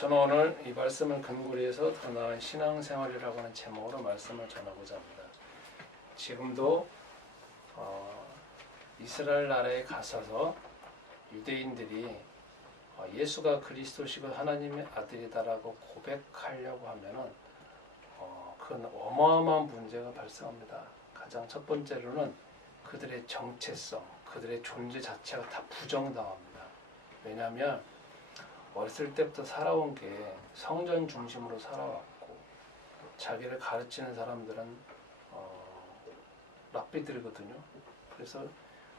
저는 오늘 이 말씀을 근거로 해서 더 나은 신앙생활이라고 하는 제목으로 말씀을 전하고자 합니다. 지금도 이스라엘 나라에 가셔서 유대인들이 예수가 그리스도시고 하나님의 아들이다라고 고백하려고 하면은 그건 어마어마한 문제가 발생합니다. 가장 첫 번째로는 그들의 정체성, 그들의 존재 자체가 다 부정당합니다. 왜냐하면 어렸을 때부터 살아온 게 성전 중심으로 살아왔고, 자기를 가르치는 사람들은 랍비들이거든요. 그래서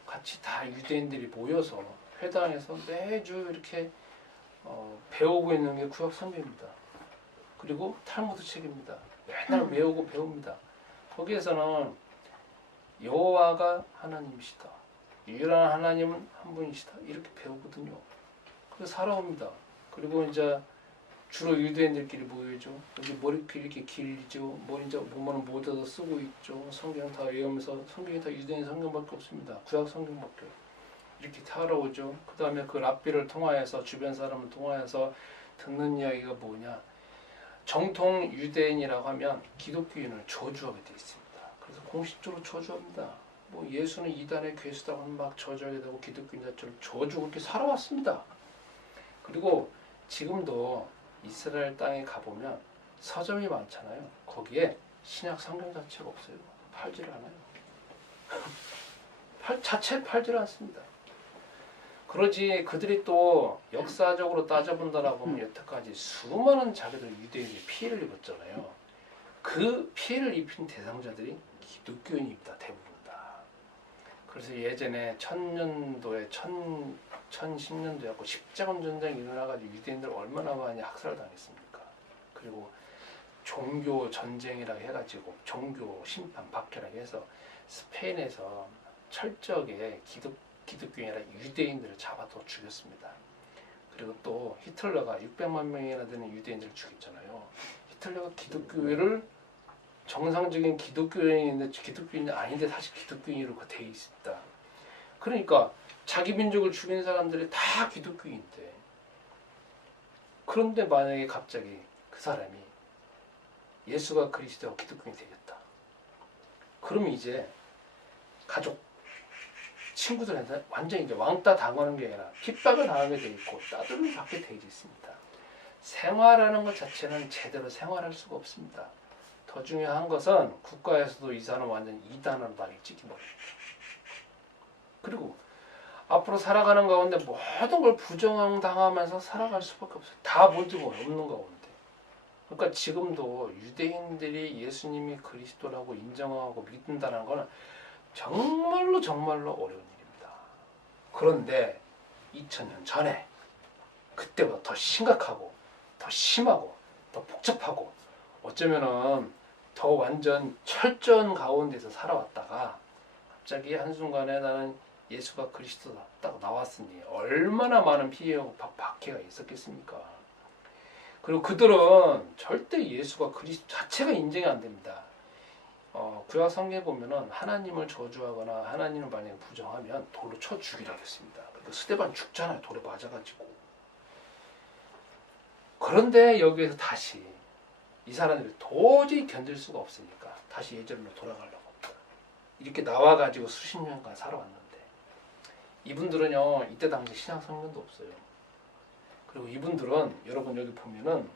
같이 다 유대인들이 모여서 회당에서 매주 이렇게 배우고 있는 게 구약 성경입니다. 그리고 탈무드 책입니다. 맨날 외우고 배웁니다. 거기에서는 여호와가 하나님이시다, 유일한 하나님은 한 분이시다, 이렇게 배우거든요. 그래서 살아옵니다. 그리고 이제 주로 유대인들끼리 모이죠. 여기 머리끼리 이렇게 길죠. 머리 이제 보면은 모자도 쓰고 있죠. 성경 다 외우면서, 성경이 다 유대인 성경밖에 없습니다. 구약 성경밖에. 이렇게 살아오죠. 그 다음에 그 랍비를 통하여서, 주변 사람을 통하여서 듣는 이야기가 뭐냐? 정통 유대인이라고 하면 기독교인을 저주하게 되어 있습니다. 그래서 공식적으로 저주합니다. 뭐 예수는 이단의 괴수다고 막 저주하게 되고 기독교인 자체를 저주하고 이렇게 살아왔습니다. 그리고 지금도 이스라엘 땅에 가보면 서점이 많잖아요. 거기에 신약 성경 자체가 없어요. 팔지를 않아요. 자체를 팔지를 않습니다. 그러지 그들이 또 역사적으로 따져본다라고 하면 여태까지 수많은 자기들 유대인들이 피해를 입었잖아요. 그 피해를 입힌 대상자들이 기독교인입니다. 대부분 다. 그래서 예전에 1000년도에 1010년도였고 십자군 전쟁이 일어나가지고 유대인들 얼마나 많이 학살당했습니까? 그리고 종교 전쟁이라고 해가지고 종교 심판 박해라고 해서 스페인에서 철저하게 기독교인이라 유대인들을 잡아도 죽였습니다. 그리고 또 히틀러가 600만 명이나 되는 유대인들을 죽였잖아요. 히틀러가 기독교를 정상적인 기독교인인데 기독교인이 아닌데 사실 기독교인으로 돼 있다. 그러니까 자기 민족을 죽인 사람들이 다 기독교인인데, 그런데 만약에 갑자기 그 사람이 예수가 그리스도와 기독교인이 되겠다. 그러면 이제 가족, 친구들한테 완전히 이제 왕따 당하는 게 아니라 핍박을 당하게 돼 있고 따돌림을 받게 돼 있습니다. 생활하는 것 자체는 제대로 생활할 수가 없습니다. 더 중요한 것은 국가에서도 이 사람은 완전 이단으로 나를 찍혀버립니다. 그리고 앞으로 살아가는 가운데 모든 걸 부정당하면서 살아갈 수밖에 없어요. 다 모두가 없는 가운데. 그러니까 지금도 유대인들이 예수님이 그리스도라고 인정하고 믿는다는 것은 정말로 어려운 일입니다. 그런데 2000년 전에 그때보다 더 심각하고 더 심하고 더 복잡하고 어쩌면은 더 완전 철저한 가운데서 살아왔다가 갑자기 한순간에 나는 예수가 그리스도다 딱 나왔으니 얼마나 많은 피해와 박해가 있었겠습니까? 그리고 그들은 절대 예수가 그리스도 자체가 인정이 안 됩니다. 구약 성경에 보면은 하나님을 저주하거나 하나님을 만약에 부정하면 돌로 쳐 죽이라고 했습니다. 그러니까 스데반 죽잖아요. 돌에 맞아가지고. 그런데 여기에서 다시 이 사람들이 도저히 견딜 수가 없으니까 다시 예전으로 돌아가려고 합니다. 이렇게 나와가지고 수십 년간 살아왔는데, 이분들은요 이때 당시 신약 성경도 없어요. 그리고 이분들은 여러분 여기 보면은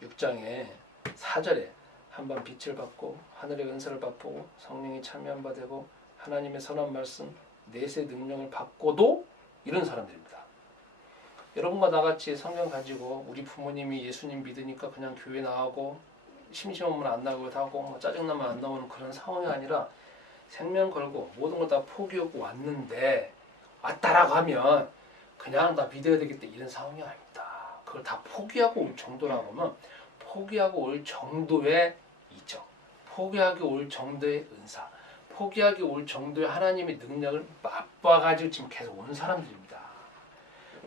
6장에 4절에 한번 빛을 받고 하늘의 은사를 받고 성령이 참여한 바 되고 하나님의 선한 말씀 내세 능력을 받고도, 이런 사람들입니다. 여러분과 나같이 성경 가지고 우리 부모님이 예수님 믿으니까 그냥 교회 나가고 심심하면 안 나가고 하고 짜증나면 안 나오는 그런 상황이 아니라 생명 걸고 모든 걸 다 포기하고 왔는데, 왔다라고 하면 그냥 나 믿어야 되겠다 이런 상황이 아닙니다. 그걸 다 포기하고 올 정도라고 하면 포기하고 올 정도의 이적, 포기하기 올 정도의 은사, 포기하기 올 정도의 하나님의 능력을 맛봐가지고 지금 계속 온 사람들입니다.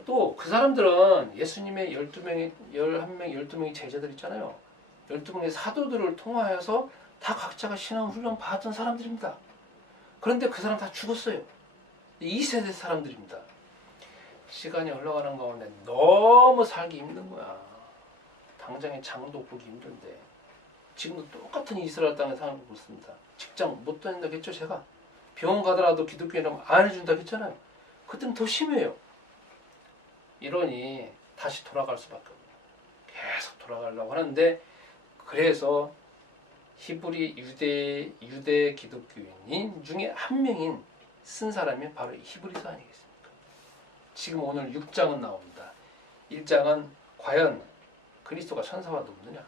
또 그 사람들은 예수님의 11명의 제자들 있잖아요. 12명의 사도들을 통하여서 다 각자가 신앙훈련 받은 사람들입니다. 그런데 그 사람 다 죽었어요. 2세대 사람들입니다. 시간이 흘러가는 가운데 너무 살기 힘든 거야. 당장에 장도 보기 힘든데 지금도 똑같은 이스라엘 땅에 사는 거 있습니다. 직장 못 다닌다고 했죠. 제가 병원 가더라도 기독교인이라면 안 해준다고 했잖아요. 그때는 더 심해요. 이러니 다시 돌아갈 수밖에 없어요. 계속 돌아가려고 하는데, 그래서 히브리 유대 기독교인 중에 한 명인 쓴 사람이 바로 히브리서 아니겠습니까? 지금 오늘 6장은 나옵니다. 1장은 과연 그리스도가 천사와 높느냐,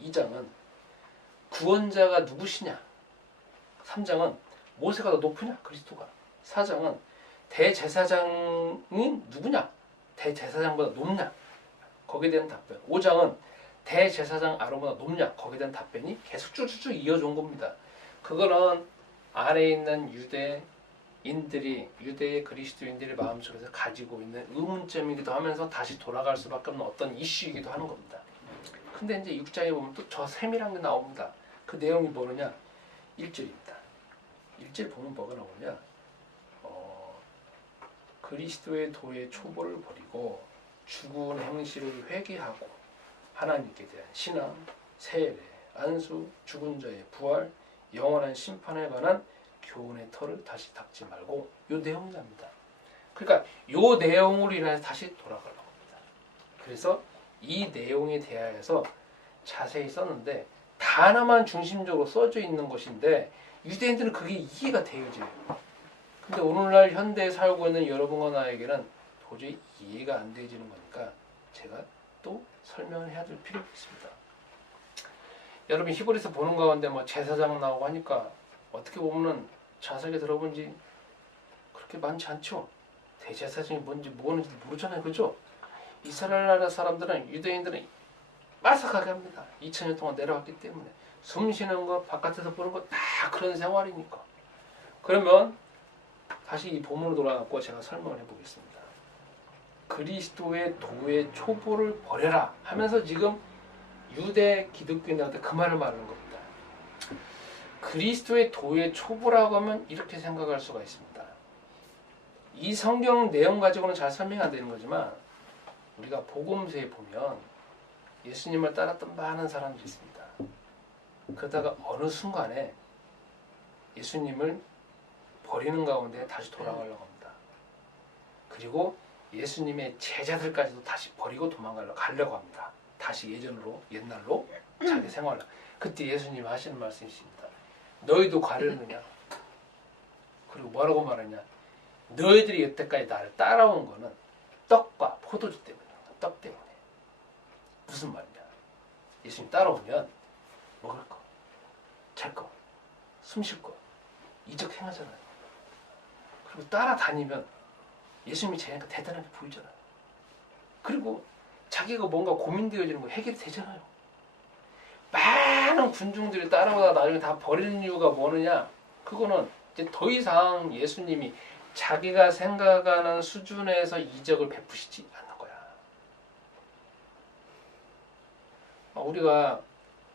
2장은 구원자가 누구시냐, 3장은 모세가 더 높으냐 그리스도가, 4장은 대제사장이 누구냐, 대제사장보다 높냐, 거기에 대한 답변, 5장은 대제사장 아론보다 높냐, 거기에 대한 답변이 계속 쭉쭉쭉 이어져 온 겁니다. 그거는 안에 있는 유대의 그리스도인들의 마음속에서 가지고 있는 의문점이기도 하면서 다시 돌아갈 수밖에 없는 어떤 이슈이기도 하는 겁니다. 근데 이제 6장에 보면 또 저 세밀한 게 나옵니다. 그 내용이 뭐느냐, 1절입니다. 1절 보면 뭐가 나오냐, 그리스도의 도의 초보를 버리고 죽은 행실을 회개하고 하나님께 대한 신앙, 세례, 안수, 죽은 자의 부활, 영원한 심판에 관한 교훈의 털을 다시 닦지 말고, 요 내용이 납니다. 그러니까 요 내용으로 인해서 다시 돌아가려고 합니다. 그래서 이 내용에 대하여서 자세히 썼는데 단 하나만 중심적으로 써져 있는 것인데 유대인들은 그게 이해가 되어져요. 근데 오늘날 현대에 살고 있는 여러분과 나에게는 도저히 이해가 안 되어지는 거니까 제가 또 설명을 해야 될 필요가 있습니다. 여러분 히브리서 보는 가운데 뭐 제사장 나오고 하니까 어떻게 보면은 자세하게 들어본 지 그렇게 많지 않죠. 대제사장이 뭔지 뭐는지 모르잖아요. 그죠? 이스라엘 나라 사람들은, 유대인들은 빠삭하게 합니다. 2000년 동안 내려왔기 때문에 숨 쉬는 거, 바깥에서 보는 거 다 그런 생활이니까. 그러면 다시 이 본문으로 돌아가고 제가 설명을 해보겠습니다. 그리스도의 도의 초보를 버려라 하면서 지금 유대 기독교인들한테 그 말을 말하는 겁니다. 그리스도의 도의 초보라고 하면 이렇게 생각할 수가 있습니다. 이 성경 내용 가지고는 잘 설명이 안 되는 거지만 우리가 복음서에 보면 예수님을 따랐던 많은 사람들이 있습니다. 그러다가 어느 순간에 예수님을 버리는 가운데 다시 돌아가려고 합니다. 그리고 예수님의 제자들까지도 다시 버리고 가려고 합니다. 다시 옛날로 자기 생활로. 그때 예수님 하시는 말씀이 있습니다. 너희도 가려느냐? 그리고 뭐라고 말하냐? 너희들이 여태까지 나를 따라온 거는 떡과 포도주 때문이야. 떡 때문에. 무슨 말이냐? 예수님 따라오면 먹을 거, 잘 거, 숨 쉴 거, 이적 행하잖아요. 그리고 따라다니면 예수님이 제니까 대단하게 보이잖아요. 그리고 자기가 뭔가 고민되어지는 거 해결이 되잖아요. 많은 군중들이 따라오다가 나중에 다 버리는 이유가 뭐느냐? 그거는 이제 더 이상 예수님이 자기가 생각하는 수준에서 이적을 베푸시지 않는 거야. 우리가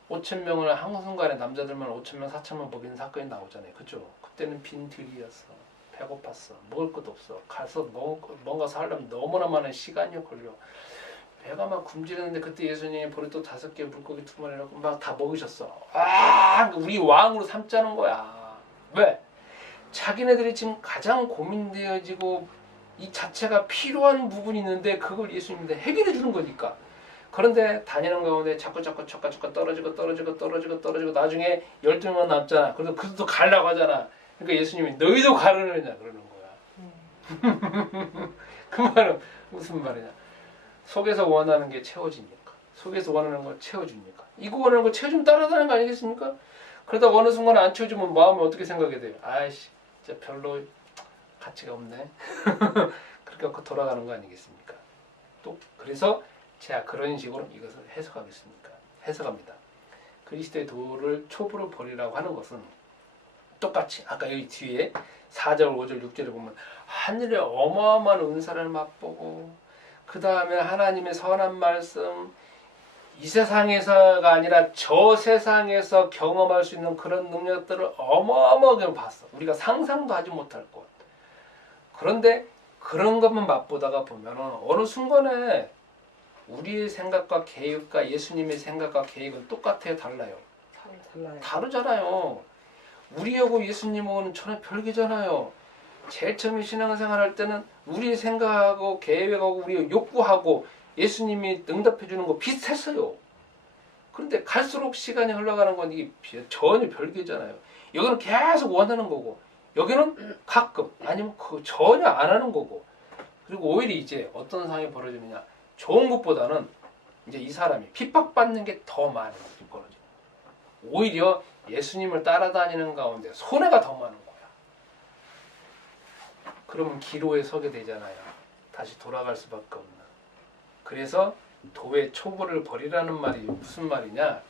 5,000명을 한순간에 남자들만 5,000명, 4,000명 먹이는 사건이 나오잖아요. 그죠? 그때는 빈들이었어. 배고팠어. 먹을 것도 없어. 가서 뭔가 살려면 너무나 많은 시간이 걸려. 배가 막 굶주렸는데 그때 예수님이 보리떡 5개, 물고기 2마리라고 막 다 먹으셨어. 우리 왕으로 삼자는 거야. 왜? 자기네들이 지금 가장 고민되어지고 이 자체가 필요한 부분이 있는데 그걸 예수님한테 해결해 주는 거니까. 그런데 다니는 가운데 자꾸 떨어지고 나중에 12명 남잖아. 그래서 그것도 가려고 하잖아. 그러니까 예수님이 너희도 가려느냐 그러는 거야. 그 말은 무슨 말이냐? 속에서 원하는 게 채워지니까. 속에서 원하는 걸 채워주니까. 이거 원하는 걸 채워주면 따라다니는 거 아니겠습니까? 그러다가 어느 순간에 안 채워주면 마음이 어떻게 생각이 돼요? 아이씨, 진짜 별로 가치가 없네. 그렇게 하고 돌아가는 거 아니겠습니까? 또 그래서 제가 그런 식으로 이것을 해석합니다. 그리스도의 도를 초보로 버리라고 하는 것은 똑같이 아까 여기 뒤에 4절, 5절, 6절에 보면 하늘의 어마어마한 은사를 맛보고 그 다음에 하나님의 선한 말씀, 이 세상에서가 아니라 저 세상에서 경험할 수 있는 그런 능력들을 어마어마하게 봤어. 우리가 상상도 하지 못할 것. 그런데 그런 것만 맛보다가 보면은 어느 순간에 우리의 생각과 계획과 예수님의 생각과 계획은 똑같아요, 달라요? 달라요. 다르잖아요. 우리하고 예수님하고는 전혀 별개잖아요. 제일 처음에 신앙생활 할 때는 우리의 생각하고 계획하고 우리 욕구하고 예수님이 응답해 주는 거 비슷했어요. 그런데 갈수록 시간이 흘러가는 건 이게 전혀 별개잖아요. 여기는 계속 원하는 거고 여기는 가끔 아니면 전혀 안 하는 거고 그리고 오히려 이제 어떤 상황이 벌어지느냐 좋은 것보다는 이제 이 사람이 핍박받는 게 더 많은 일이 벌어져요. 오히려 예수님을 따라다니는 가운데 손해가 더 많은 거야. 그러면 기로에 서게 되잖아요. 다시 돌아갈 수밖에 없는. 그래서 도의 초보를 버리라는 말이 무슨 말이냐?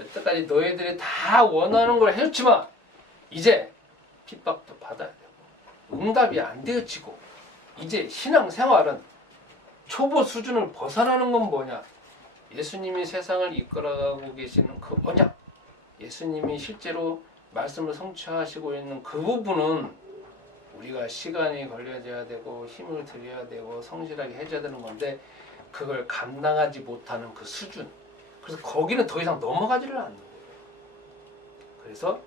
여태까지 너희들이 다 원하는 걸 해줬지만 이제 핍박도 받아야 되고 응답이 안 되어지고 이제 신앙생활은 초보 수준을 벗어나는 건 뭐냐? 예수님이 세상을 이끌어가고 계시는 그 언약, 예수님이 실제로 말씀을 성취하시고 있는 그 부분은 우리가 시간이 걸려져야 되고 힘을 들여야 되고 성실하게 해줘야 되는 건데 그걸 감당하지 못하는 그 수준, 그래서 거기는 더 이상 넘어가지를 않는 거예요. 그래서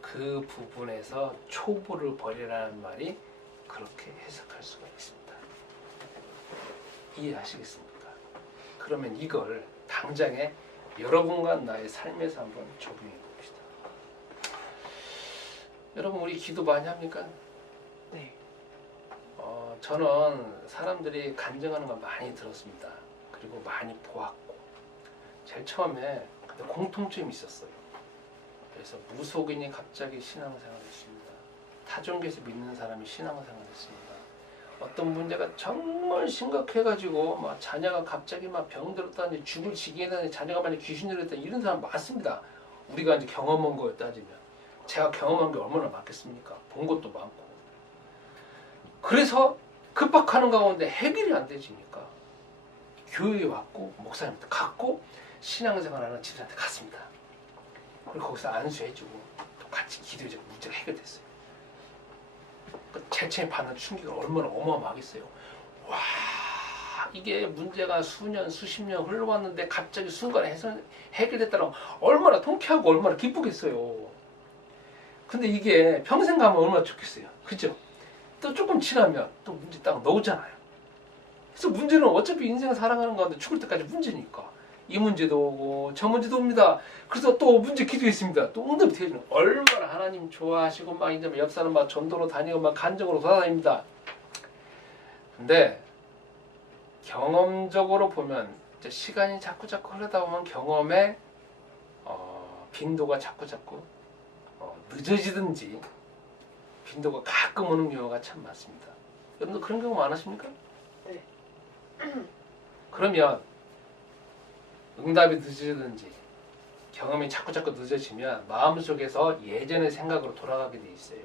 그 부분에서 초보를 버리라는 말이 그렇게 해석할 수가 있습니다. 이해하시겠습니까? 그러면 이걸 당장에 여러분과 나의 삶에서 한번 적용해 봅시다. 여러분 우리 기도 많이 합니까? 네. 저는 사람들이 간증하는 걸 많이 들었습니다. 그리고 많이 보았고 제일 처음에 근데 공통점이 있었어요. 그래서 무속인이 갑자기 신앙생활을 했습니다. 타종교에서 믿는 사람이 신앙생활을 했습니다. 어떤 문제가 정말 심각해가지고 막 자녀가 갑자기 막 병들었다니 죽을 지경에 다니 자녀가 많이 귀신 들었다 이런 사람 많습니다. 우리가 이제 경험한 거에 따지면 제가 경험한 게 얼마나 많겠습니까? 본 것도 많고. 그래서 급박하는 가운데 해결이 안 되지니까 교회에 왔고 목사님한테 갔고 신앙생활하는 집사한테 갔습니다. 그리고 거기서 안수해주고 또 같이 기도해주고 문제가 해결됐어요. 제일 처음에 받는 충격이 얼마나 어마어마하겠어요. 와, 이게 문제가 수년 수십 년 흘러왔는데 갑자기 순간에 해결됐다면 얼마나 통쾌하고 얼마나 기쁘겠어요. 근데 이게 평생 가면 얼마나 좋겠어요. 그죠? 또 조금 지나면 또 문제 딱 나오잖아요. 그래서 문제는 어차피 인생 살아가는 가운데 죽을 때까지 문제니까 이 문제도 오고 저 문제도 옵니다. 그래서 또 문제 기도했습니다. 또 응답이 되어지는 얼마나 하나님 좋아하시고 막 이제 옆 사람 막 전도로 다니고 막 간증으로 돌아다닙니다. 근데 경험적으로 보면 이제 시간이 자꾸 흐르다 보면 경험의 빈도가 자꾸 늦어지든지 빈도가 가끔 오는 경우가 참 많습니다. 여러분도 그런 경우 많으십니까? 네. 그러면 응답이 늦어지든지 경험이 자꾸 늦어지면 마음속에서 예전의 생각으로 돌아가게 돼 있어요.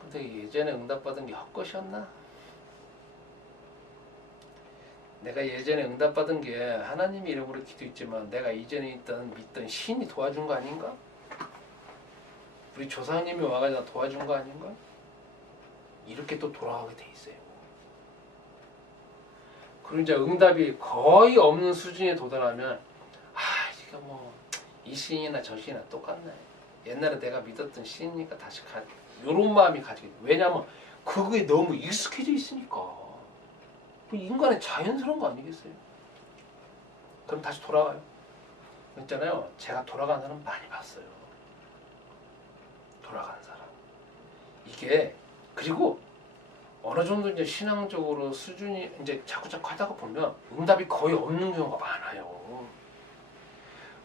근데 예전에 응답받은 게 헛것이었나? 내가 예전에 응답받은 게 하나님 이름으로 기도했지만 내가 이전에 믿던 신이 도와준 거 아닌가? 우리 조상님이 와가지고 도와준 거 아닌가? 이렇게 또 돌아가게 돼 있어요. 그리고 이제 응답이 거의 없는 수준에 도달하면 이거 뭐 이 신이나 저 신이나 똑같네. 옛날에 내가 믿었던 신이니까 다시 이런 마음이 가지게 돼. 왜냐하면 그거에 너무 익숙해져 있으니까. 인간의 자연스러운 거 아니겠어요? 그럼 다시 돌아가요. 있잖아요. 제가 돌아간 사람 많이 봤어요. 돌아간 사람. 이게 그리고 어느 정도 이제 신앙적으로 수준이 이제 자꾸 하다가 보면 응답이 거의 없는 경우가 많아요.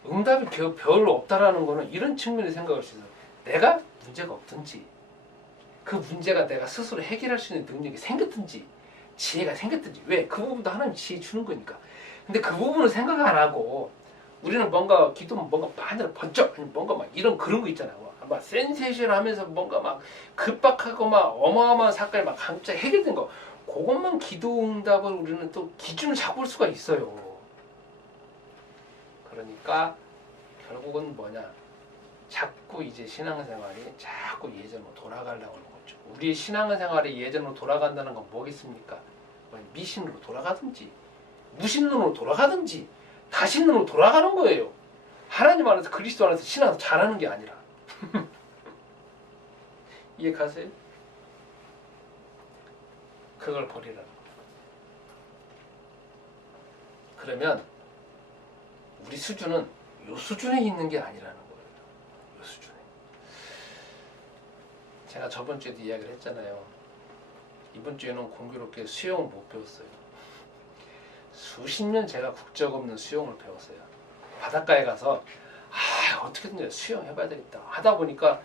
응답이 별로 없다라는 거는 이런 측면에 생각할 수 있어요. 내가 문제가 없든지 그 문제가 내가 스스로 해결할 수 있는 능력이 생겼든지 지혜가 생겼든지 왜? 그 부분도 하나님 지혜 주는 거니까. 근데 그 부분을 생각 안 하고 우리는 뭔가 기도면 뭔가 하늘을 번쩍 뭔가 막 이런 그런 거 있잖아요. 막 센세이션 하면서 뭔가 막 급박하고 막 어마어마한 사건이 막 갑자기 해결된 거 그것만 기도 응답을 우리는 또 기준을 잡을 수가 있어요. 그러니까 결국은 뭐냐? 자꾸 이제 신앙생활이 자꾸 예전으로 돌아가려고 하는 거죠. 우리의 신앙생활이 예전으로 돌아간다는 건 뭐겠습니까? 미신으로 돌아가든지 무신론으로 돌아가든지 다신론으로 돌아가는 거예요. 하나님 안에서 그리스도 안에서 신앙을 잘하는 게 아니라. 이해 가세요? 그걸 버리라는 거예요. 그러면 우리 수준은 요 수준에 있는 게 아니라는 거예요. 요 수준에. 제가 저번 주에도 이야기를 했잖아요. 이번 주에는 공교롭게 수영을 못 배웠어요. 수십 년 제가 국적 없는 수영을 배웠어요. 바닷가에 가서 어떻게든 수영 해봐야 되겠다 하다 보니까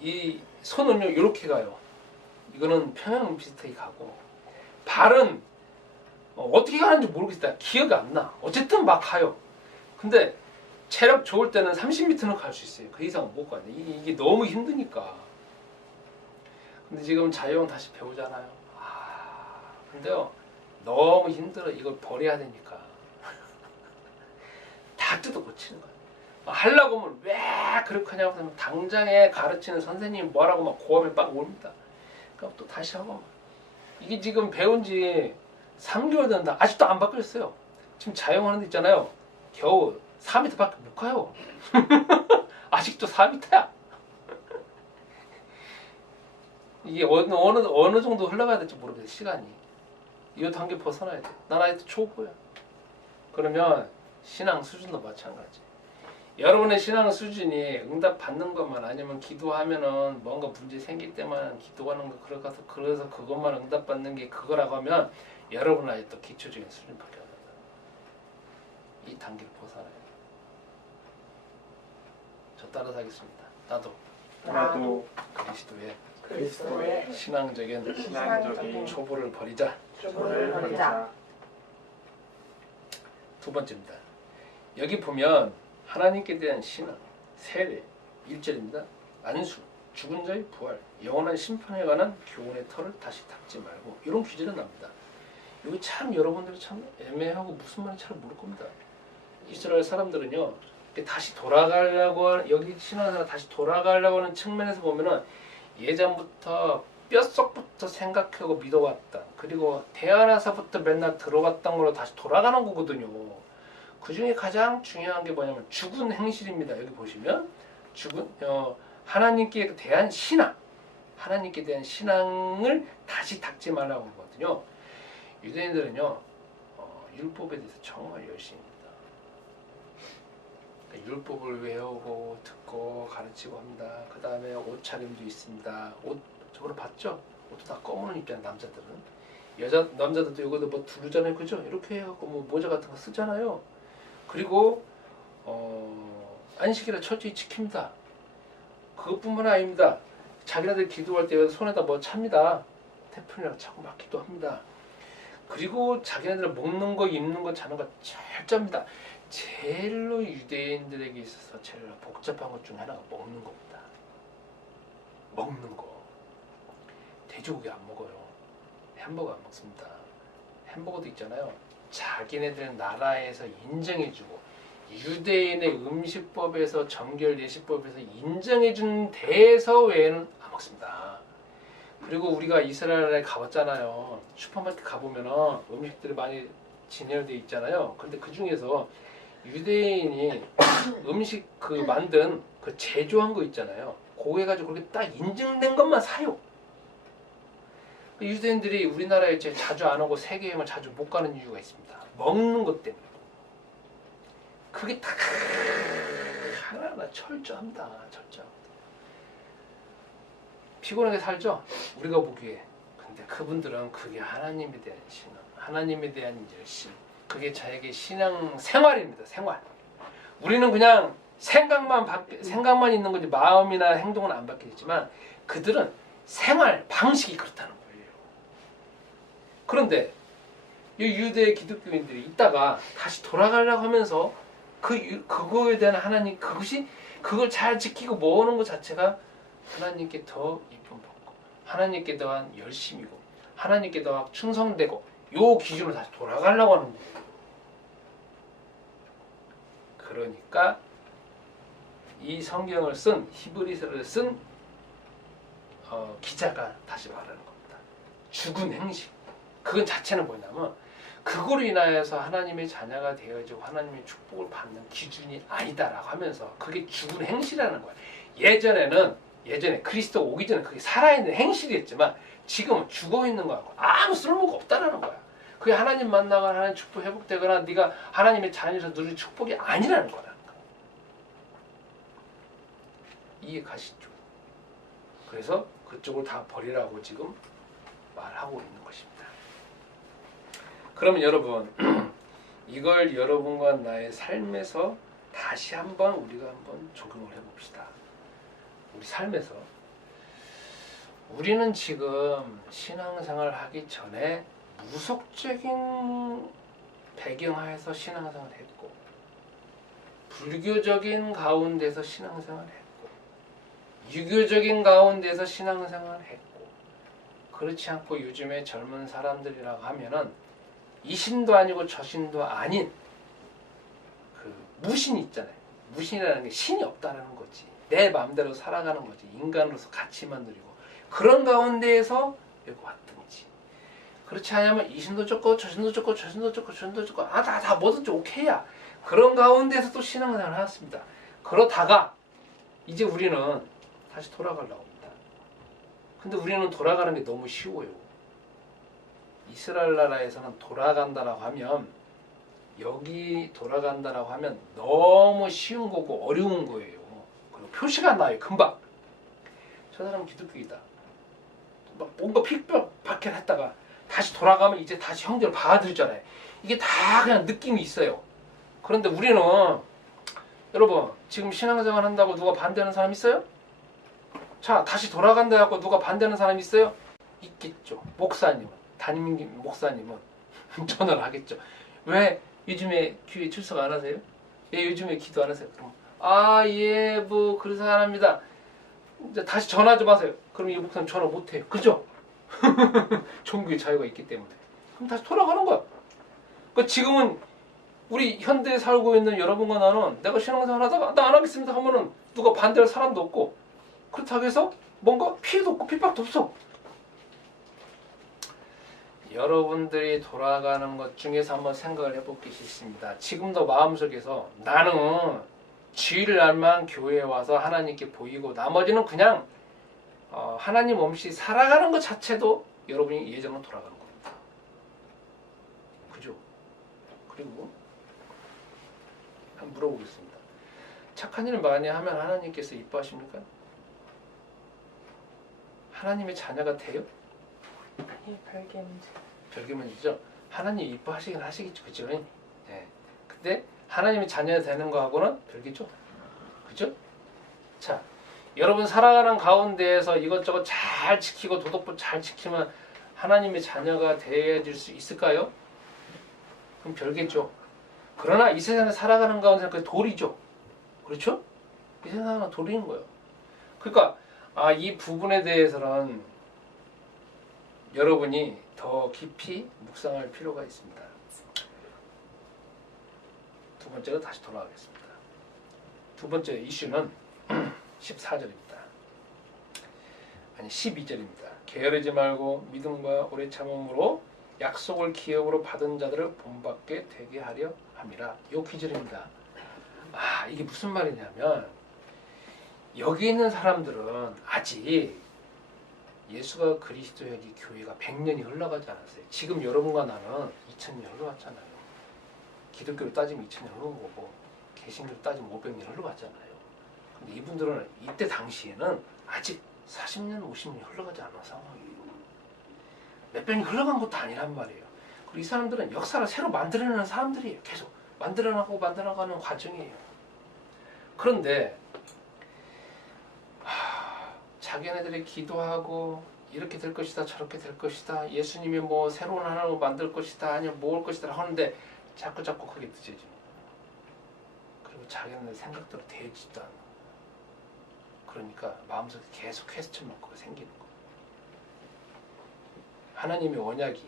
이 손은요 이렇게 가요. 이거는 평양 비슷하게 가고 발은 어떻게 가는지 모르겠다. 기억이 안 나. 어쨌든 막 가요. 근데 체력 좋을 때는 30m는 갈 수 있어요. 그 이상은 못 가요. 이게 너무 힘드니까. 근데 지금 자유형 다시 배우잖아요. 근데요 너무 힘들어. 이걸 버려야 되니까 다 뜯어 고치는 거예요. 하려고 하면 왜 그렇게 하냐고 하면 당장에 가르치는 선생님이 뭐라고 막 고함에 빡 옵니다. 그럼 또 다시 하고 이게 지금 배운 지 3개월 된다. 아직도 안 바뀌었어요. 지금 자영하는 데 있잖아요. 겨우 4m밖에 못 가요. 아직도 4m야. 이게 어느 정도 흘러가야 될지 모르겠어요. 시간이. 이 단계 벗어나야 돼. 난 아직도 초보야. 그러면 신앙 수준도 마찬가지. 여러분의 신앙 수준이 응답 받는 것만 아니면 기도하면은 뭔가 문제 생길 때만 기도하는 거 그래서 그것만 응답 받는 게 그거라고 하면 여러분 아직도 기초적인 수준밖에 안 된다. 이 단계를 벗어나야 돼. 저 따라서 하겠습니다. 나도 그리스도의 신앙적인 초보를 버리자. 두 번째입니다. 여기 보면 하나님께 대한 신앙, 세례, 1절입니다. 안수, 죽은 자의 부활, 영원한 심판에 관한 교훈의 털을 다시 닦지 말고 이런 규제가 납니다. 이거 참 여러분들이 참 애매하고 무슨 말인지 잘 모를 겁니다. 이스라엘 사람들은요 다시 돌아가려고 여기 신앙생활 다시 돌아가려고 하는 측면에서 보면은 예전부터 뼛속부터 생각하고 믿어왔다. 그리고 태어나서부터 맨날 들어왔던 걸로 다시 돌아가는 거거든요. 그 중에 가장 중요한 게 뭐냐면 죽은 행실입니다. 여기 보시면 하나님께 대한 신앙, 하나님께 대한 신앙을 다시 닦지 말라고 하거든요. 유대인들은요 율법에 대해서 정말 열심입니다. 율법을 외우고 듣고 가르치고 합니다. 그 다음에 옷차림도 있습니다. 옷 저걸 봤죠? 옷도 다 검은 옷 입잖아요. 남자들은. 남자들도 이것도 뭐 두르잖아요. 그죠? 이렇게 해갖고 뭐 모자 같은 거 쓰잖아요. 그리고 안식일을 철저히 지킵니다. 그것뿐만 아닙니다. 자기네들 기도할 때 손에다 뭐 찹니다. 태풍이랑 차고 막 기도합니다. 그리고 자기네들 먹는 거, 입는 거, 자는 거 철저합니다. 제일로 유대인들에게 있어서 제일 복잡한 것 중 하나가 먹는 겁니다. 먹는 거. 돼지고기 안 먹어요. 햄버거 안 먹습니다. 햄버거도 있잖아요. 자기네들 나라에서 인정해주고 유대인의 음식법에서 정결 예식법에서 인정해준 대서 외에는 안 먹습니다. 그리고 우리가 이스라엘에 가봤잖아요. 슈퍼마켓 가보면은 음식들이 많이 진열되어 있잖아요. 근데 그 중에서 유대인이 음식 만든 그 제조한 거 있잖아요. 그거 해가지고 그렇게 딱 인증된 것만 사요. 유대인들이 우리나라에 자주 안 오고 세계 여행을 자주 못 가는 이유가 있습니다. 먹는 것 때문에. 그게 다 하나하나 철저합니다. 철저합니다. 피곤하게 살죠? 우리가 보기에. 근데 그분들은 그게 하나님에 대한 신앙, 하나님에 대한 열심, 그게 자에게 신앙 생활입니다. 생활. 우리는 그냥 생각만 있는 거지 마음이나 행동은 안 바뀌지만 그들은 생활 방식이 그렇다는 거예요. 그런데 이 유대 기독교인들이 있다가 다시 돌아가려고 하면서 그거에 대한 하나님 그걸 잘 지키고 모으는 것 자체가 하나님께 더 이쁨 받고 하나님께 더한 열심이고 하나님께 더 충성되고 요 기준으로 다시 돌아가려고 하는 거예요. 그러니까 이 성경을 쓴 히브리서를 쓴 기자가 다시 말하는 겁니다. 죽은 행실. 그건 자체는 뭐냐면 그거로 인하여서 하나님의 자녀가 되어지고 하나님의 축복을 받는 기준이 아니다라고 하면서 그게 죽은 행실이라는 거야. 예전에 그리스도 오기 전에 그게 살아있는 행실이었지만 지금은 죽어있는 거하고 아무 쓸모가 없다라는 거야. 그게 하나님 만나거나 하나님 축복 회복되거나 네가 하나님의 자녀에서 누릴 축복이 아니라는 거라는 거야. 이해 가시죠? 그래서 그쪽을 다 버리라고 지금 말하고 있는 것입니다. 그러면 여러분 이걸 여러분과 나의 삶에서 다시 한번 우리가 한번 적용을 해봅시다. 우리 삶에서 우리는 지금 신앙생활을 하기 전에 무속적인 배경하에서 신앙생활을 했고 불교적인 가운데서 신앙생활을 했고 유교적인 가운데서 신앙생활을 했고 그렇지 않고 요즘에 젊은 사람들이라고 하면은 이 신도 아니고 저 신도 아닌 그 무신 있잖아요. 무신이라는 게 신이 없다는 거지. 내 마음대로 살아가는 거지. 인간으로서 가치만 누리고 그런 가운데에서 여기 왔든지 그렇지 않으면 이 신도 좋고 저 신도 좋고 저 신도 좋고 저 신도 좋고 다 뭐든지 오케이야. 그런 가운데서 또 신앙생활을 해왔습니다. 그러다가 이제 우리는 다시 돌아가려고 합니다. 근데 우리는 돌아가는 게 너무 쉬워요. 이스라엘 나라에서는 돌아간다라고 하면 여기 돌아간다라고 하면 너무 쉬운 거고 어려운 거예요. 그리고 표시가 나요. 금방. 저 사람은 기독교이다. 막 뭔가 픽박했다가 다시 돌아가면 이제 다시 형제를 받아들이잖아요. 이게 다 그냥 느낌이 있어요. 그런데 우리는 여러분 지금 신앙생활 한다고 누가 반대하는 사람 있어요? 자 다시 돌아간다 해갖고 누가 반대하는 사람 있어요? 있겠죠. 담임 목사님은 전화를 하겠죠. 왜 요즘에 교회 출석 안 하세요? 예, 요즘에 기도 안 하세요? 그럼 예, 뭐 그래서 안 합니다. 이제 다시 전화 좀 하세요. 그럼 이 목사님 전화 못 해요. 그죠? 종교의 자유가 있기 때문에. 그럼 다시 돌아가는 거야. 그러니까 지금은 우리 현대에 살고 있는 여러분과 나는 내가 신앙생활 하다가 나 안 하겠습니다 하면은 누가 반대할 사람도 없고 그렇다고 해서 뭔가 피해도 없고 핍박도 없어. 여러분들이 돌아가는 것 중에서 한번 생각을 해볼 것이 있습니다. 지금도 마음속에서 나는 주일날만 교회에 와서 하나님께 보이고 나머지는 그냥 하나님 없이 살아가는 것 자체도 여러분이 예전으로 돌아가는 겁니다. 그죠? 그리고 한번 물어보겠습니다. 착한 일 많이 하면 하나님께서 이뻐하십니까? 하나님의 자녀가 돼요? 예, 별개 문제. 별개 문제죠. 하나님 이뻐하시긴 하시겠죠. 그죠? 네. 근데 하나님의 자녀가 되는 거하고는 별개죠. 그죠? 자, 여러분 살아가는 가운데에서 이것저것 잘 지키고 도덕법 잘 지키면 하나님의 자녀가 되어질 수 있을까요? 그럼 별개죠. 그러나 이 세상에 살아가는 가운데 그 돌이죠. 그렇죠? 이 세상은 돌인 거예요. 그러니까 이 부분에 대해서는 여러분이 더 깊이 묵상할 필요가 있습니다. 두 번째로 다시 돌아가겠습니다. 두 번째 이슈는 14절입니다. 아니 12절입니다. 게으르지 말고 믿음과 오래 참음으로 약속을 기업으로 받은 자들을 본받게 되게 하려 함이라. 요 기절입니다. 이게 무슨 말이냐면 여기 있는 사람들은 아직 예수가 그리스도의 이 교회가 100년이 흘러가지 않았어요. 지금 여러분과 나는 2000년 흘러갔잖아요. 기독교로 따지면 2000년 흘러간 거고 개신교로 따지면 500년 흘러갔잖아요. 근데 이분들은 이때 당시에는 아직 40년, 50년이 흘러가지 않은 상황이에요. 몇백 년 흘러간 것도 아니란 말이에요. 그리고 이 사람들은 역사를 새로 만들어내는 사람들이에요. 계속 만들어가는 과정이에요. 그런데 자기네들이 기도하고 이렇게 될 것이다 저렇게 될 것이다 예수님이 뭐 새로운 하나님을 만들 것이다 아니면 모을 것이다 하는데 자꾸 그게 늦어집니다. 그리고 자기네들 생각대로 되지도 않아. 그러니까 마음속에 계속 퀘스천 마크가 생기는 거예요. 하나님의 언약이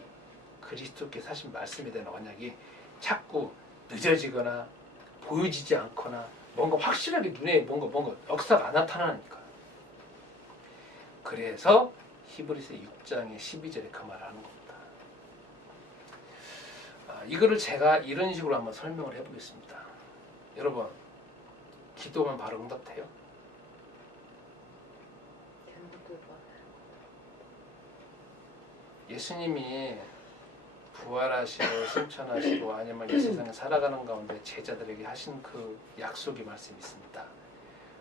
그리스도께 사신 말씀에 대한 언약이 자꾸 늦어지거나 보여지지 않거나 뭔가 확실하게 눈에 뭔가 역사가 안 나타나니까. 그래서 히브리서 6장의 12절에 그 말을 하는 겁니다. 이거를 제가 이런 식으로 한번 설명을 해보겠습니다. 여러분, 기도하면 바로 응답돼요? 예수님이 부활하시고 승천하시고 아니면 이 세상에 살아가는 가운데 제자들에게 하신 그 약속의 말씀이 있습니다.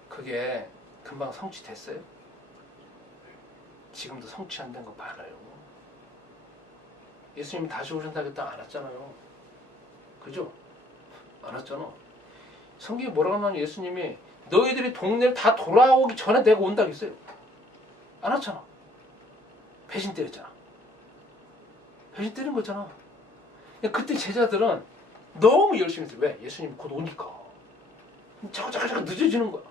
그게 금방 성취됐어요? 지금도 성취 안 된 거 많아요. 예수님이 다시 오신다고 했다 안 왔잖아요. 그죠? 안 왔잖아. 성경에 뭐라고 하냐면 예수님이 너희들이 동네를 다 돌아오기 전에 내가 온다고 했어요. 안 왔잖아. 배신 때렸잖아. 배신 때린 거잖아. 그때 제자들은 너무 열심히 했어요. 왜? 예수님이 곧 오니까. 자꾸 늦어지는 거야.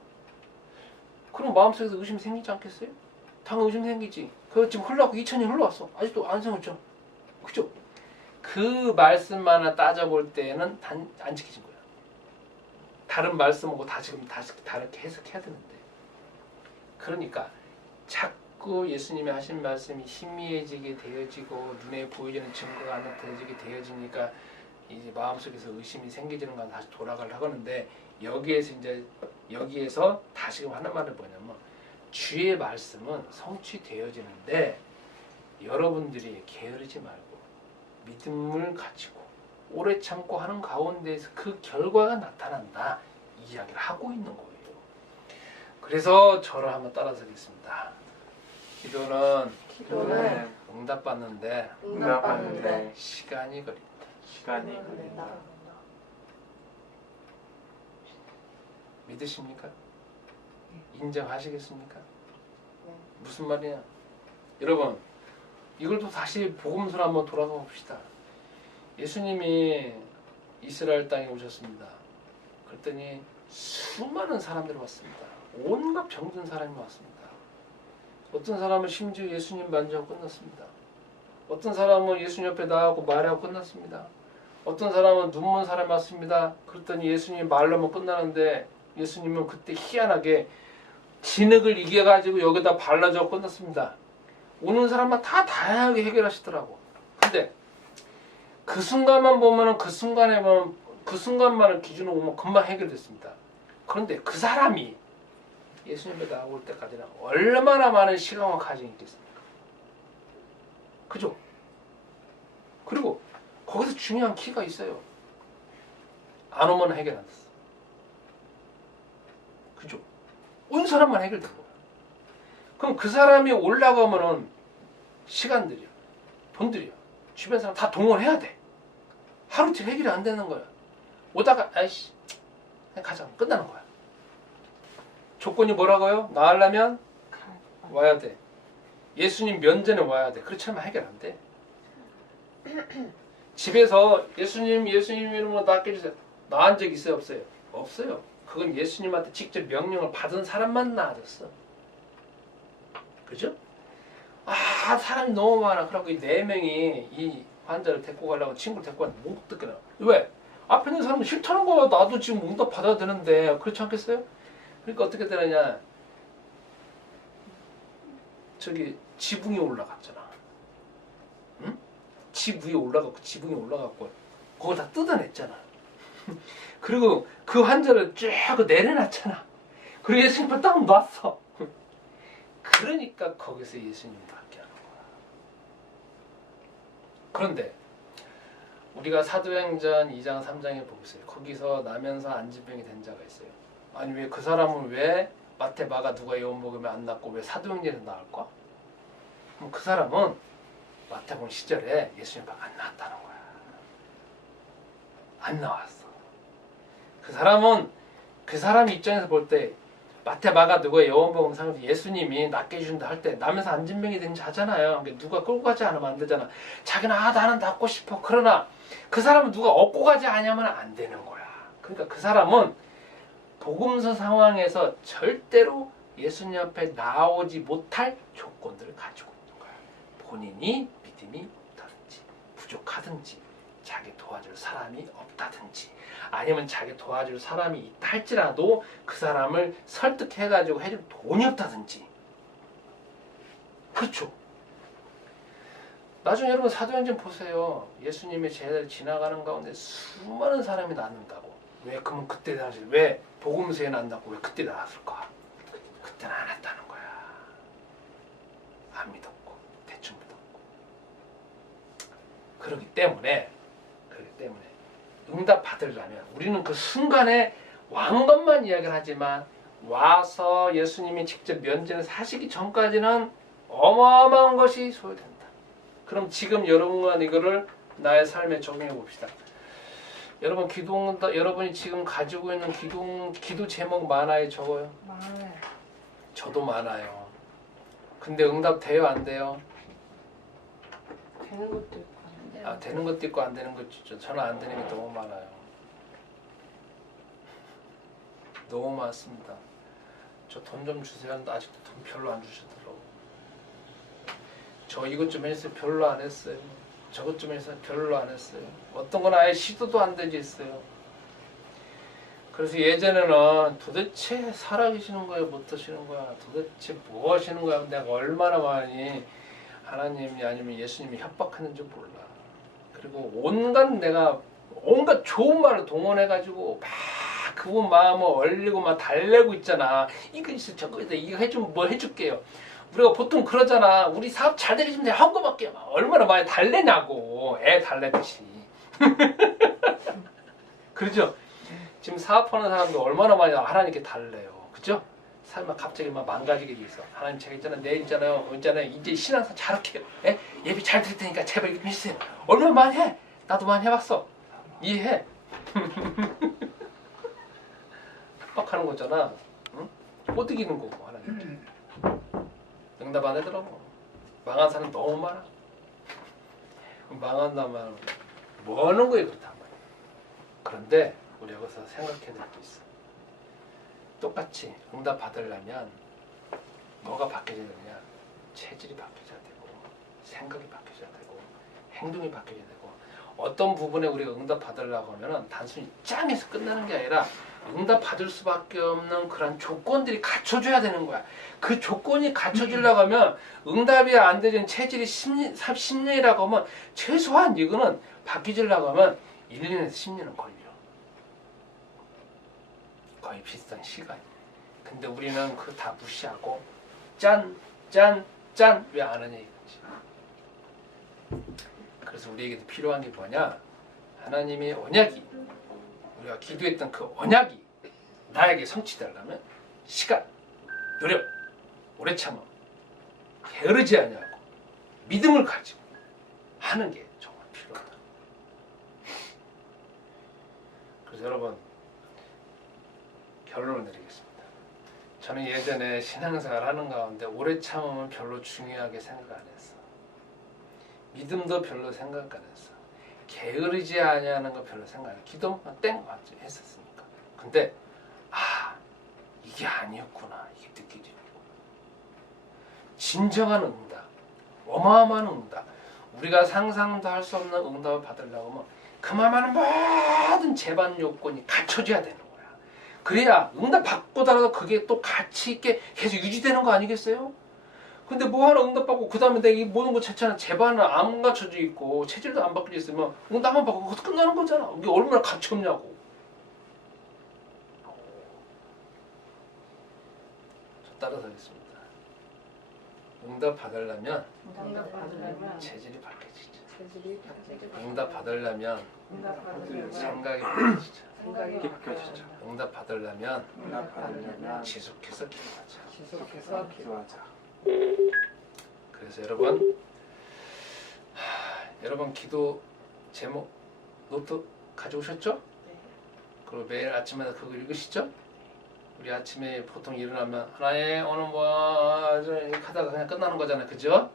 그럼 마음속에서 의심이 생기지 않겠어요? 당연히 의심 생기지. 그거 지금 흘러가고 2000년 흘러왔어. 아직도 안 생겼죠. 그죠? 그 말씀만을 따져볼 때는 안 지켜진 거야. 다른 말씀하고 다 지금 다르게 해석해야 되는데. 그러니까 자꾸 예수님이 하신 말씀이 희미해지게 되어지고 눈에 보이지는 증거가 안 나타나지게 되어지니까 이제 마음속에서 의심이 생기지는 건 다시 돌아가려고 하는데 여기에서 다시금 하는 말은 뭐냐면 주의 말씀은 성취되어지는데 여러분들이 게으르지 말고 믿음을 가지고 오래 참고 하는 가운데에서 그 결과가 나타난다 이 이야기를 하고 있는 거예요. 그래서 저를 한번 따라서겠습니다. 기도는 응답받는데 시간이 걸린다. 시간이 걸린다. 믿으십니까? 인정하시겠습니까? 무슨 말이냐? 여러분, 이걸 또 다시 복음서로 한번 돌아가 봅시다. 예수님이 이스라엘 땅에 오셨습니다. 그랬더니 수많은 사람들이 왔습니다. 온갖 병든 사람이 왔습니다. 어떤 사람은 심지어 예수님 만지고 끝났습니다. 어떤 사람은 예수님 옆에 나가고 말하고 끝났습니다. 어떤 사람은 눈먼 사람이 왔습니다. 그랬더니 예수님 말로만 끝나는데 예수님은 그때 희한하게 진흙을 이겨가지고 여기다 발라줘 끝났습니다. 오는 사람만 다 다양하게 해결하시더라고. 근데 그 순간만 보면은 그 순간만을 기준으로 보면 금방 해결됐습니다. 그런데 그 사람이 예수님에 나올 때까지는 얼마나 많은 시간과 과정이 있겠습니까? 그죠? 그리고 거기서 중요한 키가 있어요. 안 오면 해결 안 됐어. 그죠? 온 사람만 해결된 거야. 그럼 그 사람이 올라가면은 시간 들여, 돈 들여, 주변 사람 다 동원해야 돼. 하루치 해결이 안 되는 거야. 오다가 아이씨 그냥 가자 끝나는 거야. 조건이 뭐라고요? 나으려면 와야 돼. 예수님 면전에 와야 돼. 그렇지 않으면 해결 안 돼. 집에서 예수님 이름으로 낫게 해주세요. 나은 적 있어요? 없어요? 없어요. 그건 예수님한테 직접 명령을 받은 사람만 나아졌어. 그죠? 사람이 너무 많아. 그러고 이 4명이 이 환자를 데리고 가려고 친구를 데리고 갔는데 못 듣겠나. 왜? 앞에 있는 사람은 싫다는 거야. 나도 지금 응답 받아야 되는데. 그렇지 않겠어요? 그러니까 어떻게 되느냐. 저기 지붕이 올라갔잖아. 응? 집 위에 올라갔고 지붕이 올라갔고 그걸 다 뜯어냈잖아. 그리고 그 환자를 쫙 내려놨잖아. 그리고 예수님을 딱 놨어. 그러니까 거기서 예수님이 낫게 하는 거야. 그런데 우리가 사도행전 2장 3장에 보세요. 거기서 나면서 안진병이 된 자가 있어요. 아니 왜 그 사람은 왜 마태, 마가, 누가, 요한복음에 안 났고 왜 사도행전에서 나올까? 그럼 그 사람은 마태복음 시절에 예수님 앞에 안 나왔다는 거야. 안 나왔어. 그 사람은 그 사람 입장에서 볼 때 마태, 마가, 누가, 요한복음 상에서 예수님이 낫게 해준다 할 때 나면서 안진병이 된 자잖아요. 그러니까 누가 끌고 가지 않으면 안 되잖아. 자기는 나는 낫고 싶어. 그러나 그 사람은 누가 업고 가지 않으면 안 되는 거야. 그러니까 그 사람은 복음서 상황에서 절대로 예수님 앞에 나오지 못할 조건들을 가지고 있는 거야. 본인이 믿음이 못하든지 부족하든지 자기 도와줄 사람이 없다든지 아니면 자기 도와줄 사람이 있다 할지라도 그 사람을 설득해가지고 해줄 돈이 없다든지. 그렇죠. 나중에 여러분 사도행전 보세요. 예수님의 제자를 지나가는 가운데 수많은 사람이 낳는다고. 왜? 그러면 그때 당시 왜 복음서에 낳는다고 왜 그때 낳았을까? 그때는 안 했다는 거야. 안 믿었고 대충 믿었고. 그렇기 때문에 응답 받으려면 우리는 그 순간에 왕 것만 이야기를 하지만 와서 예수님이 직접 면전에 사시기 전까지는 어마어마한 것이 소요된다. 그럼 지금 여러분과 이거를 나의 삶에 적용해 봅시다. 여러분 여러분이 지금 가지고 있는 기도 제목 많아요, 적어요? 많아요. 저도 많아요. 근데 응답 돼요, 안 돼요? 되는 것도 있고 안 돼요. 아, 되는 것도 있고 안 되는 것도 있죠. 저는 안 되는 게 너무 많아요. 너무 많습니다. 저 돈 좀 주세요 하는데 아직도 돈 별로 안 주시더라고요. 저 이것 좀 했어요. 별로 안 했어요. 저것 좀 해서 별로 안 했어요. 어떤 건 아예 시도도 안 되지 있어요. 그래서 예전에는 도대체 살아계시는 거예요? 못 하시는 거야? 도대체 뭐 하시는 거야? 내가 얼마나 많이 하나님이 아니면 예수님이 협박했는지 몰라. 그리고 온갖 좋은 말을 동원해가지고 막 그분 마음을 얼리고 막 달래고 있잖아. 이거 있어 저거 있다 이거 해주면 뭐 해줄게요. 우리가 보통 그러잖아. 우리 사업 잘 되시면 내가 한 거밖에 얼마나 많이 달래냐고. 애 달래듯이. 그렇죠? 지금 사업하는 사람도 얼마나 많이 하나님께 달래요. 그죠? 삶이 갑자기 막 망가지게 돼 있어. 하나님 제가 있잖아요. 내일 있잖아요. 이제 신앙생활 잘할게요. 예? 예배 잘 드릴 테니까 제발 이거 좀 해주세요. 얼마나 많이 해? 나도 많이 해봤어. 이해해. 협박하는 거잖아. 응? 못 이기는 거고 하나님. 응답 안 하더라고. 망한 사람 너무 많아. 망한다면 뭐 하는 거예요 그렇단 말이야. 그런데 우리 여기서 생각해야 될 게 있어. 똑같이 응답 받으려면 뭐가 바뀌어야 되느냐? 체질이 바뀌어야 되고 생각이 바뀌어야 되고 행동이 바뀌어야 되고 어떤 부분에 우리가 응답 받으려고 하면 단순히 짱해서 끝나는 게 아니라 응답 받을 수밖에 없는 그런 조건들이 갖춰줘야 되는 거야. 그 조건이 갖춰지려고 하면 응답이 안 되는 체질이 10년이라고 하면 최소한 이거는 바뀌려고 하면 1년에서 10년은 걸려. 거의 비슷한 시간. 근데 우리는 그거 다 무시하고 짠 왜 안 하냐 이거지. 그래서 우리에게도 필요한 게 뭐냐? 하나님의 언약이 우리가 기도했던 그 언약이 나에게 성취되려면 시간, 노력, 오래 참아, 게으르지 아니하고 믿음을 가지고 하는 게 정말 필요하다. 그래서 여러분 결론을 내리겠습니다. 저는 예전에 신앙생활 하는 가운데 오래 참으면 별로 중요하게 생각 안 했어. 믿음도 별로 생각 안 했어. 게으르지 아니하는 거 별로 생각 안 해. 기도만 땡 맞지 했었으니까. 근데 이게 아니었구나. 이게 느껴지고 진정한 응답, 어마어마한 응답, 우리가 상상도 할 수 없는 응답을 받으려고 하면 그만한 모든 제반 요건이 갖춰져야 되는 거야. 그래야 응답 받고더라도 그게 또 가치 있게 계속 유지되는 거 아니겠어요? 근데 뭐 하나 응답받고 그 다음에 내가 이 모든 것 자체는 제반은 안 갖춰져 있고 체질도 안 바뀌어 있으면 응답 한번 받고 그것도 끝나는 거잖아. 이게 얼마나 가치 없냐고. 저 따라서 하겠습니다. 응답 받으려면 응답 받으려면 체질이 바뀌어지죠. 체질이 바뀌어지죠. 응답 받으려면 응답 받으려면 생각이 바뀌어지죠. 생각이 바뀌어지죠. 응답 받으려면 응답 받으려면 지속해서 기도하자. 지속해서 기도하자. 그래서 여러분 여러분 기도 제목 노트 가져오셨죠? 네. 그리고 매일 아침마다 그거 읽으시죠? 우리 아침에 보통 일어나면 하나의 오늘 뭐 이렇게 하다가 그냥 끝나는 거잖아요. 그죠?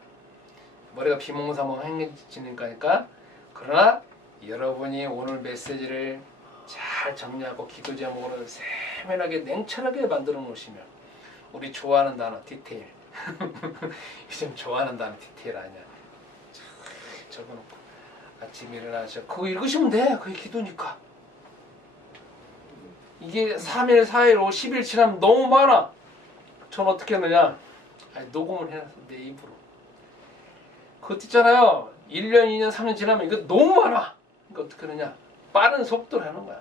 머리가 비몽사몽 행해지니까. 그러나 여러분이 오늘 메시지를 잘 정리하고 기도 제목으로 세밀하게 냉철하게 만들어 놓으시면 우리 좋아하는 단어 디테일 요즘 좋아하는 단어 디테일 아니야. 적어놓고 아침에 일어나셔. 그거 읽으시면 돼. 그게 기도니까. 이게 3일, 4일, 5, 10일 지나면 너무 많아. 전 어떻게 하느냐. 아니, 녹음을 해놨어. 내 입으로. 그것도 있잖아요. 1년, 2년, 3년 지나면 이거 너무 많아. 그러니까 어떻게 하느냐. 빠른 속도로 하는 거야.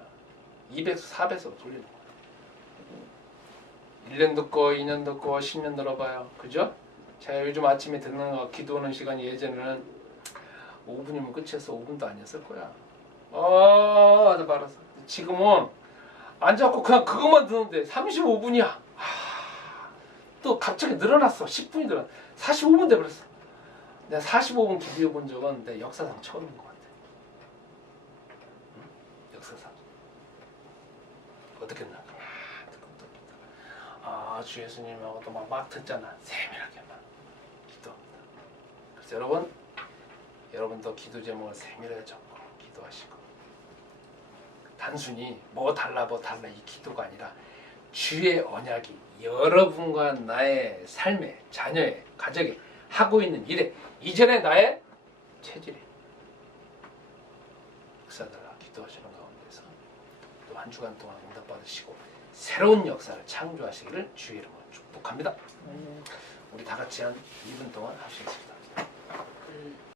200수, 400수 돌리는 거야. 1년 듣고, 2년 듣고, 10년 들어봐요. 그죠? 제가 요즘 아침에 듣는 거, 기도하는 시간이 예전에는 5분이면 끝이었어. 5분도 아니었을 거야. 아주 말았어. 지금은 앉아갖고 그냥 그것만 듣는데 35분이야. 또 갑자기 늘어났어. 10분이 늘어났어. 45분 돼버렸어. 내가 45분 기도해 본 적은 내 역사상 처음인 것 같아. 응? 역사상. 어떻게 했나? 주 예수님하고도 막 듣잖아. 세밀하게만 기도합니다. 그래서 여러분도 기도 제목을 세밀하게 적고 기도하시고, 단순히 뭐 달라 이 기도가 아니라 주의 언약이 여러분과 나의 삶에, 자녀의, 가정에 하고 있는 일에, 이전에 나의 체질에 역사달라 기도하시는 가운데서 또 한 주간 동안 응답 받으시고 새로운 역사를 창조하시기를 주의 이름으로 축복합니다. 우리 다 같이 한 2분 동안 하시겠습니다.